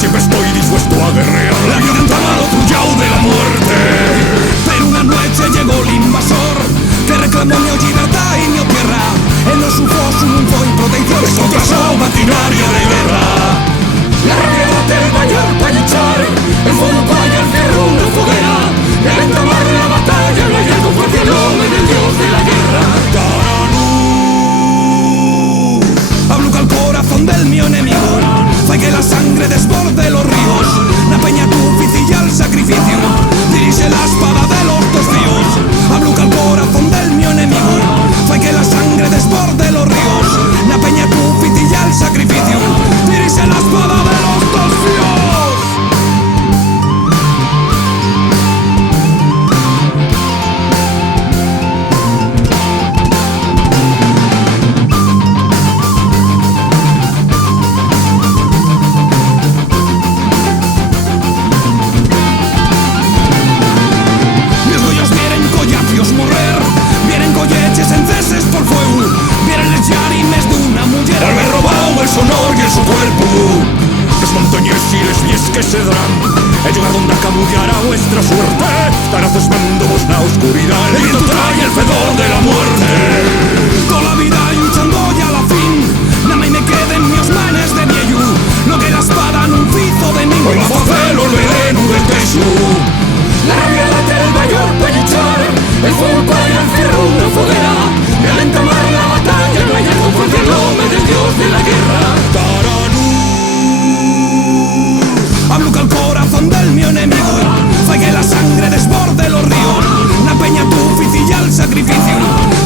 Siempre estoy dispuesto a guerrear. La vida entraba lo trullao de la muerte. Pero una noche llegó el invasor que reclamó mi libertad y mi tierra. Él nos ufos un fue protección contra su maquinaria de guerra. La guerra te va a luchar, el fuego vaya al fierro, una foguera. Y al entamar la batalla no hay algo fuerte el nombre del dios de la guerra. Hablo al corazón del mío enemigo, fai que la sangre desborde los ríos. La peña tu oficia al sacrificio, dirige la espada de los dos ríos. Hablo al corazón del mío enemigo, fai que la sangre desborde los ríos. La peña tu oficia al sacrificio, dirige la espada de los dos ríos. Sonor y en su cuerpo los montañés y les pies que se darán el lugar donde acabullará vuestra suerte. Tarazos mando vos la oscuridad, el viento trae el fedor de la muerte. Toda la vida luchando y a la fin nada me queden mis manes de viejo. Lo que la espada no hizo de mí, hoy va a hacer el veneno del techo. La guerra del mayor para luchar, el fuego vaya al fierro, una foguera. Y al entamar la batalla no hay algo fuerte el nombre del dios de la guerra. Hablo al corazón del mi enemigo, fai que la sangre desborde los ríos. La peña tu oficia al sacrificio,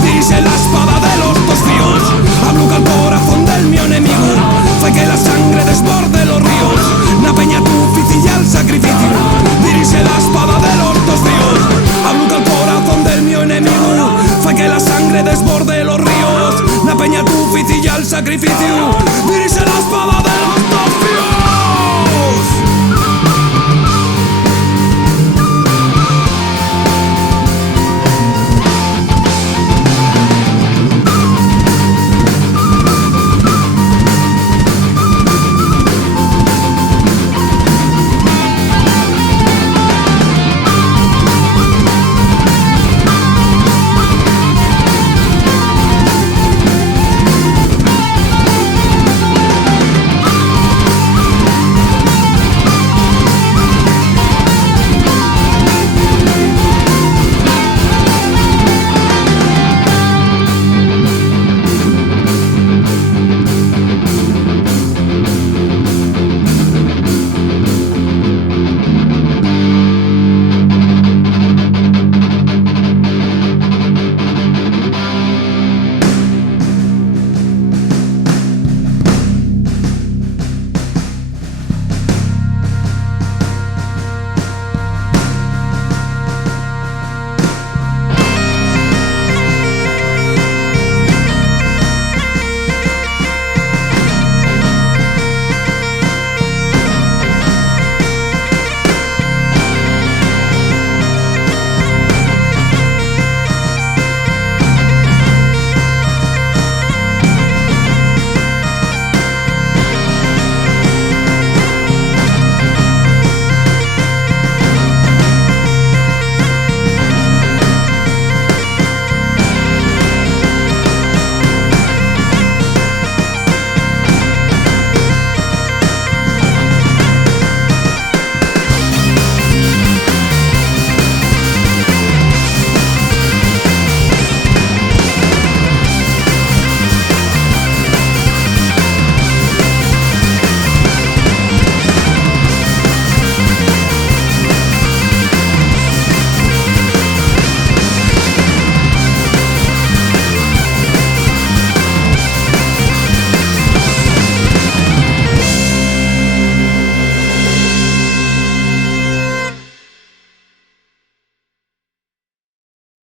dirige la espada de los dos ríos. Hablo al corazón del mi enemigo, fai que la sangre desborde los ríos. La peña tu oficia al sacrificio, dirige la espada de los dos ríos. Hablo al corazón del mi enemigo, fai que la sangre desborde los ríos. La peña tu oficia al sacrificio, dirige la espada de los dos ríos.